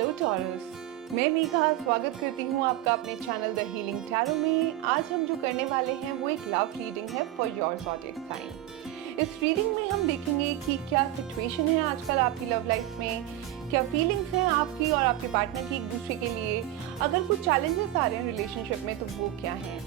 Hello taurus, मैं मीघा स्वागत करती हूँ आपका अपने चैनल द हीलिंग टैरो में। आज हम जो करने वाले हैं वो एक लव रीडिंग है फॉर योर ज़ोडिएक साइन। इस रीडिंग में हम देखेंगे कि क्या सिचुएशन है आजकल आपकी लव लाइफ में, क्या फीलिंग्स हैं आपकी और आपके पार्टनर की एक दूसरे के लिए, अगर कुछ चैलेंजेस आ रहे हैं रिलेशनशिप में तो वो क्या हैं।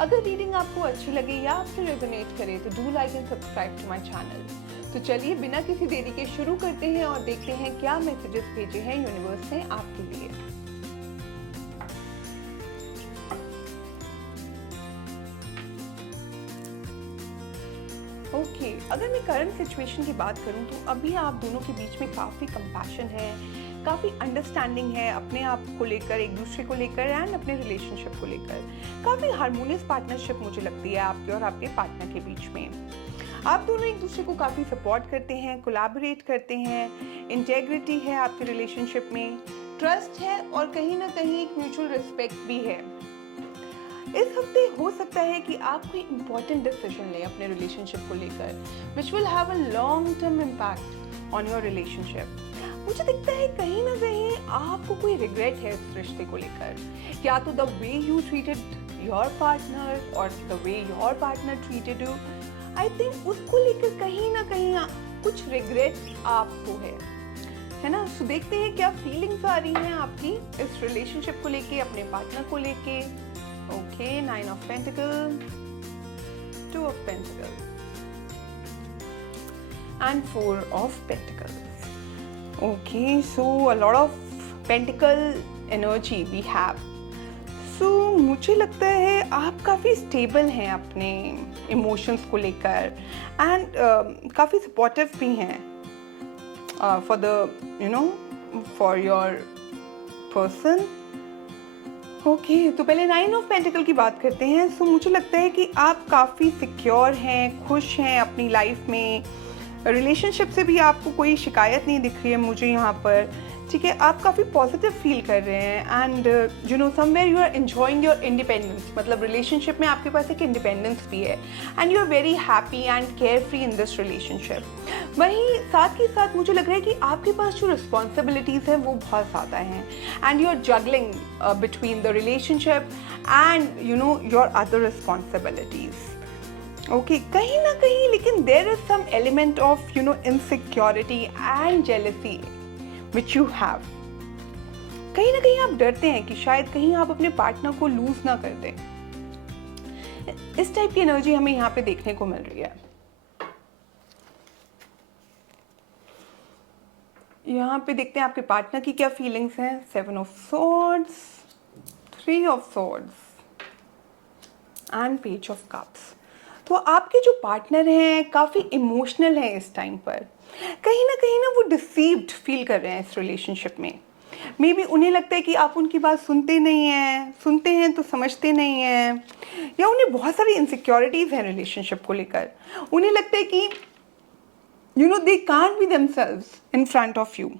अगर रीडिंग आपको अच्छी लगे या आपसे रेजोनेट करे तो do like and subscribe to my channel. तो चलिए बिना किसी देरी के शुरू करते हैं और देखते हैं क्या मैसेजेस भेजे हैं यूनिवर्स ने आपके लिए। ओके, अगर मैं करंट सिचुएशन की बात करूं तो अभी आप दोनों के बीच में काफ़ी कंपैशन है, काफ़ी अंडरस्टैंडिंग है अपने आप को लेकर, एक दूसरे को लेकर एंड अपने रिलेशनशिप को लेकर। काफ़ी हार्मोनियस पार्टनरशिप मुझे लगती है आपके और आपके पार्टनर के बीच में। आप दोनों एक दूसरे को काफ़ी सपोर्ट करते हैं, कोलैबोरेट करते हैं, इंटेग्रिटी है आपके रिलेशनशिप में, ट्रस्ट है और कहीं ना कहीं एक म्यूचुअल रिस्पेक्ट भी है। इस हफ्ते हो सकता है कि आप कोई इंपॉर्टेंट डिसीजन लें अपने रिलेशनशिप को लेकर which will have a long term impact on your relationship. मुझे दिखता है कहीं ना कहीं आपको कोई रिग्रेट है इस रिश्ते को लेकर, या तो the way you treated your partner और the way your partner treated you. I think उसको लेकर कहीं ना कहीं कुछ रिग्रेट आपको है ना। सो देखते हैं क्या फीलिंग्स आ रही हैं आपकी इस रिलेशनशिप को लेके, अपने पार्टनर को लेके। Okay, 9 of pentacle, 2 of pentacle and 4 of pentacles. Okay, so a lot of pentacle energy we have. सो मुझे लगता है आप काफ़ी स्टेबल हैं अपने इमोशंस को लेकर एंड काफ़ी सपोर्टिव भी हैं for the for your person. Okay, तो पहले 9 ऑफ पेंटिकल की बात करते हैं। सो मुझे लगता है कि आप काफ़ी सिक्योर हैं, खुश हैं अपनी लाइफ में, रिलेशनशिप से भी आपको कोई शिकायत नहीं दिख रही है मुझे यहाँ पर। ठीक है, आप काफ़ी पॉजिटिव फील कर रहे हैं and you know somewhere you are enjoying your independence. मतलब रिलेशनशिप में आपके पास एक इंडिपेंडेंस भी है and you are very happy and carefree in this relationship. वहीं साथ ही साथ मुझे लग रहा है कि आपके पास जो रिस्पॉन्सिबिलिटीज़ हैं वो बहुत ज़्यादा हैं and you are juggling between the relationship and you know your other responsibilities. Okay, कहीं ना कहीं लेकिन there is some element of you know insecurity and jealousy which you have. कहीं ना कहीं आप डरते हैं कि शायद कहीं आप अपने पार्टनर को लूज ना कर दें। इस टाइप की एनर्जी हमें यहाँ पे देखने को मिल रही है। यहाँ पे देखते हैं आपके पार्टनर की क्या फीलिंग्स हैं। 7 of swords, 3 of swords and page of cups. तो आपके जो पार्टनर हैं काफ़ी इमोशनल हैं इस टाइम पर। कहीं ना वो डिसीव्ड फील कर रहे हैं इस रिलेशनशिप में। मे बी उन्हें लगता है कि आप उनकी बात सुनते नहीं हैं, सुनते हैं तो समझते नहीं हैं, या उन्हें बहुत सारी इनसिक्योरिटीज़ हैं रिलेशनशिप को लेकर। उन्हें लगता है कि you know they can't be themselves in front of you.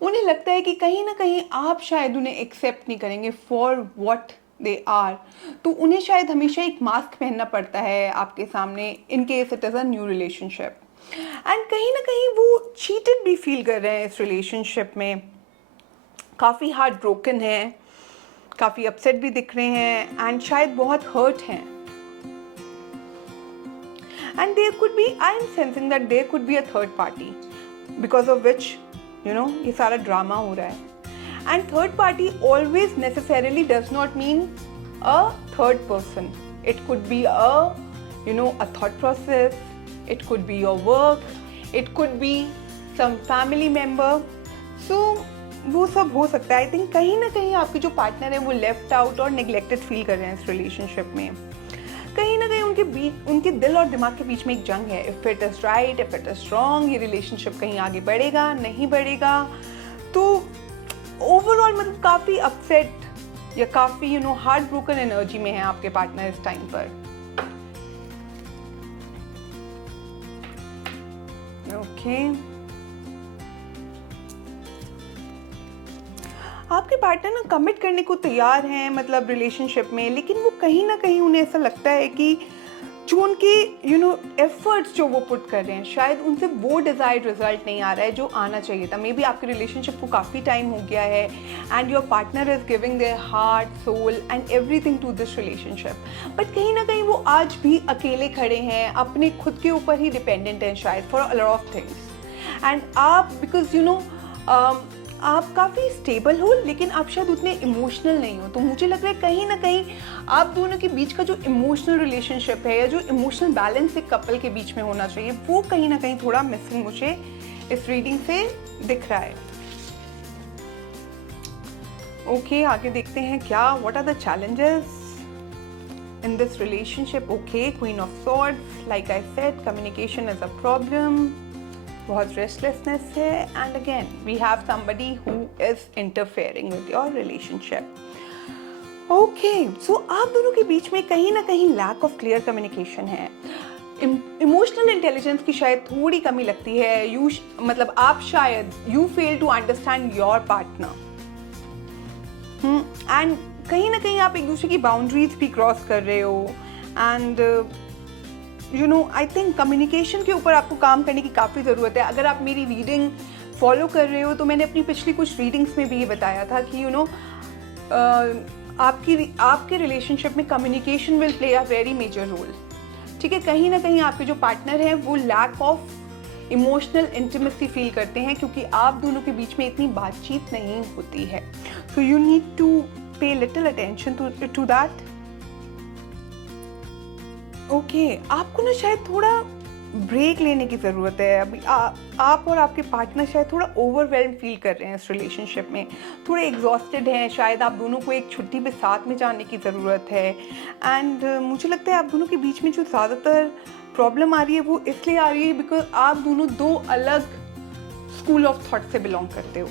उन्हें लगता है कि कहीं ना कहीं आप शायद उन्हें एक्सेप्ट नहीं करेंगे फॉर व्हाट दे आर। तो उन्हें शायद हमेशा एक मास्क पहनना पड़ता है आपके सामने in case it is a new relationship. And कहीं ना कहीं वो चीटेड भी फील कर रहे हैं इस रिलेशनशिप में, काफ़ी हार्ट ब्रोकन है, काफ़ी अपसेट भी दिख रहे हैं एंड शायद बहुत हर्ट हैं। And there could be, I am sensing that there could be a third party because of which you know ये सारा ड्रामा हो रहा है। And third party always necessarily does not mean a third person. It could be a thought process. It could be your work. It could be some family member. So वो सब हो सकता है। I think कहीं ना कहीं आपके जो पार्टनर है वो लेफ्ट आउट और नेग्लेक्टेड फील कर रहे हैं इस रिलेशनशिप में। कहीं ना कहीं उनके दिल और दिमाग के बीच में एक जंग है। If it is right, if it is wrong, ये रिलेशनशिप कहीं आगे बढ़ेगा नहीं बढ़ेगा। तो ओवरऑल मतलब काफ़ी अपसेट या काफ़ी you know heart broken energy में है आपके पार्टनर इस टाइम पर। ओके, आपके पार्टनर ना कमिट करने को तैयार हैं मतलब रिलेशनशिप में, लेकिन वो कहीं ना कहीं उन्हें ऐसा लगता है कि जो उनके एफर्ट्स जो वो पुट कर रहे हैं, शायद उनसे वो डिज़ायर्ड रिजल्ट नहीं आ रहा है जो आना चाहिए था। मे बी आपके रिलेशनशिप को काफ़ी टाइम हो गया है and your partner is giving their heart, soul and everything to this relationship, but कहीं ना कहीं वो आज भी अकेले खड़े हैं, अपने खुद के ऊपर ही डिपेंडेंट हैं शायद for a lot of things. And आप बिकॉज आप काफ़ी स्टेबल हो लेकिन आप शायद उतने इमोशनल नहीं हो। तो मुझे लग रहा है कहीं ना कहीं आप दोनों के बीच का जो इमोशनल रिलेशनशिप है या जो इमोशनल बैलेंस एक कपल के बीच में होना चाहिए, वो कहीं ना कहीं थोड़ा मिसिंग मुझे इस रीडिंग से दिख रहा है। ओके, आगे देखते हैं क्या, what are the challenges in this relationship. Okay, Queen of Swords, like I said, communication is a problem, बहुत restlessness है, and again we have somebody who is interfering with your relationship. Okay, so आप दोनों के बीच में कहीं ना कहीं lack of clear communication है, इमोशनल इंटेलिजेंस की शायद थोड़ी कमी लगती है। मतलब आप शायद you fail to understand your partner, and कहीं ना कहीं आप एक दूसरे की बाउंड्रीज भी क्रॉस कर रहे हो। एंड आई थिंक कम्युनिकेशन के ऊपर आपको काम करने की काफ़ी ज़रूरत है। अगर आप मेरी रीडिंग फॉलो कर रहे हो तो मैंने अपनी पिछली कुछ रीडिंग्स में भी ये बताया था कि आपके रिलेशनशिप में communication will play a very major role. ठीक है, कहीं ना कहीं आपके जो पार्टनर हैं वो lack of emotional intimacy feel करते हैं क्योंकि आप दोनों के बीच में इतनी बातचीत नहीं होती है। So you need to pay little attention to that. Okay, आपको ना शायद थोड़ा ब्रेक लेने की ज़रूरत है। अभी आप और आपके पार्टनर शायद थोड़ा ओवरवेल्म फील कर रहे हैं इस रिलेशनशिप में, थोड़े एग्जॉस्टेड हैं, शायद आप दोनों को एक छुट्टी पे साथ में जाने की ज़रूरत है। एंड मुझे लगता है आप दोनों के बीच में जो ज़्यादातर प्रॉब्लम आ रही है वो इसलिए आ रही है बिकॉज आप दोनों दो अलग स्कूल ऑफ थॉट से बिलोंग करते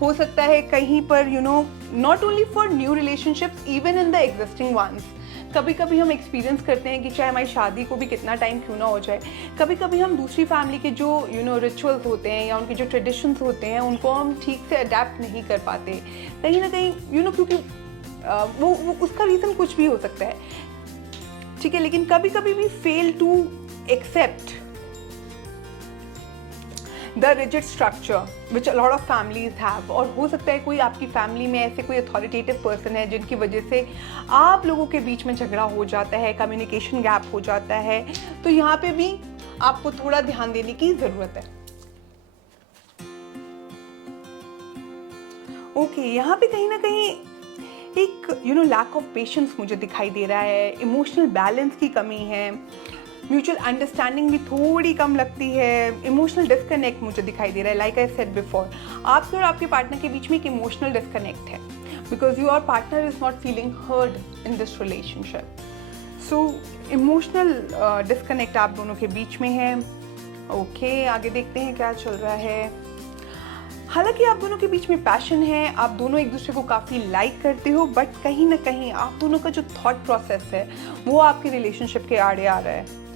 हो सकता है कहीं पर not only for new relationships, even in the existing ones. कभी कभी हम एक्सपीरियंस करते हैं कि चाहे हमारी शादी को भी कितना टाइम क्यों ना हो जाए, कभी कभी हम दूसरी फैमिली के जो रिचुअल्स होते हैं या उनके जो ट्रेडिशंस होते हैं उनको हम ठीक से अडेप्ट नहीं कर पाते कहीं ना कहीं क्योंकि वो उसका रीज़न कुछ भी हो सकता है। ठीक है, लेकिन कभी कभी भी fail to accept the rigid structure which a lot of families have. और हो सकता है कोई आपकी फैमिली में ऐसे कोई अथॉरिटेटिव पर्सन है जिनकी वजह से आप लोगों के बीच में झगड़ा हो जाता है, कम्युनिकेशन गैप हो जाता है। तो यहाँ पे भी आपको थोड़ा ध्यान देने की ज़रूरत है। ओके, यहाँ पे कहीं ना कहीं एक लैक ऑफ पेशेंस मुझे दिखाई दे रहा है, इमोशनल बैलेंस की कमी है, म्यूचुअल अंडरस्टैंडिंग भी थोड़ी कम लगती है, इमोशनल डिस्कनेक्ट मुझे दिखाई दे रहा है। लाइक आई सेड बिफोर, आपके और आपके पार्टनर के बीच में एक इमोशनल डिस्कनेक्ट है because your partner is not feeling heard in this relationship. So emotional disconnect आप दोनों के बीच में है। ओके, आगे देखते हैं क्या चल रहा है। हालांकि आप दोनों के बीच में पैशन है, आप दोनों एक दूसरे को काफ़ी लाइक करते हो, बट कहीं ना कहीं आप दोनों का जो थॉट प्रोसेस है वो आपके रिलेशनशिप के आड़े आ रहा है।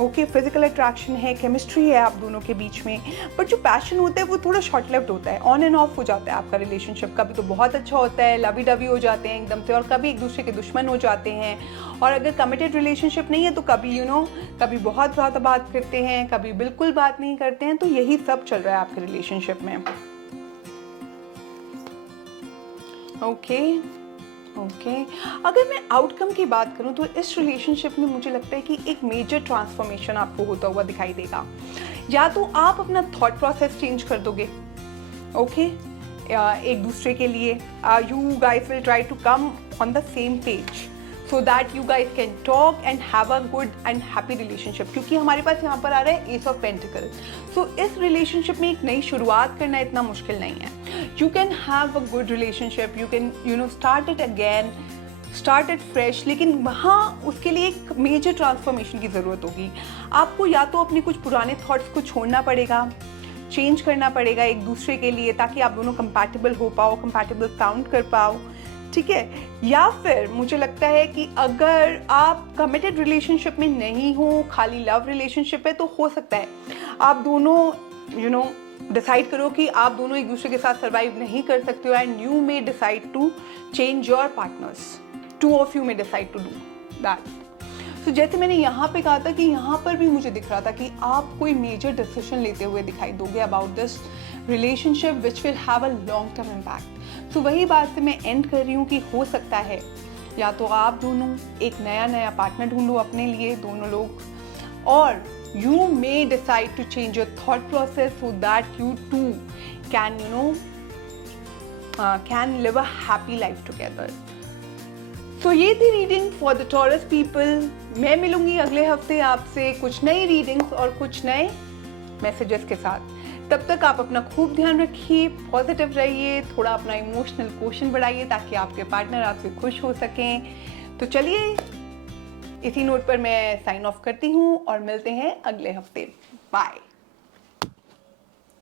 ओके, फिजिकल अट्रैक्शन है, केमिस्ट्री है आप दोनों के बीच में, बट जो पैशन होता है वो थोड़ा शॉर्ट लिव्ड होता है, ऑन एंड ऑफ हो जाता है आपका रिलेशनशिप। कभी तो बहुत अच्छा होता है, लवी डवी हो जाते हैं एकदम से, और कभी एक दूसरे के दुश्मन हो जाते हैं। और अगर कमिटेड रिलेशनशिप नहीं है तो कभी कभी बहुत ज़्यादा बात करते हैं, कभी बिल्कुल बात नहीं करते हैं। तो यही सब चल रहा है आपके रिलेशनशिप में। ओके, अगर मैं आउटकम की बात करूं तो इस रिलेशनशिप में मुझे लगता है कि एक मेजर ट्रांसफॉर्मेशन आपको होता हुआ दिखाई देगा। या तो आप अपना थॉट प्रोसेस चेंज कर दोगे, ओके, एक दूसरे के लिए you guys will try to come on the same page so that you guys can talk and have a good and happy relationship। क्योंकि हमारे पास यहाँ पर आ रहा है Ace of Pentacles। So इस relationship में एक नई शुरुआत करना इतना मुश्किल नहीं है। You can have a good relationship, you can start it again, start it fresh, लेकिन वहाँ उसके लिए एक मेजर ट्रांसफॉर्मेशन की ज़रूरत होगी। आपको या तो अपने कुछ पुराने थॉट्स को छोड़ना पड़ेगा, चेंज करना पड़ेगा एक दूसरे के लिए, ताकि आप दोनों कंपैटिबल हो पाओ, कंपैटिबल साउंड कर पाओ। ठीक है, या फिर मुझे लगता है कि अगर आप कमिटेड रिलेशनशिप में नहीं हो, खाली लव रिलेशनशिप है, तो हो सकता है आप दोनों डिसाइड करो कि आप दोनों एक दूसरे के साथ सर्वाइव नहीं कर सकते हो, and you may decide to change your partners. Two of you may decide to do that. तो जैसे मैंने यहाँ पे कहा था कि यहाँ पर भी मुझे दिख रहा था कि आप कोई मेजर डिसीजन लेते हुए दिखाई दोगे about this relationship which will have a long term impact. तो वही बात से मैं एंड कर रही हूँ कि हो सकता है या तो आप दोनों एक नया पार्टनर ढूंढो अपने लिए, दोनों लोग, और you may decide to change your thought process so that you too can can live a happy life together. So ये थी reading for the taurus people. मैं मिलूंगी अगले हफ्ते आपसे कुछ नई रीडिंग्स और कुछ नए मैसेजेस के साथ। तब तक आप अपना खूब ध्यान रखिए, पॉजिटिव रहिए, थोड़ा अपना इमोशनल क्वोशंट बढ़ाइए ताकि आपके पार्टनर आपसे खुश हो सकें। तो चलिए इसी नोट पर मैं साइन ऑफ करती हूँ और मिलते हैं अगले हफ्ते। बाय।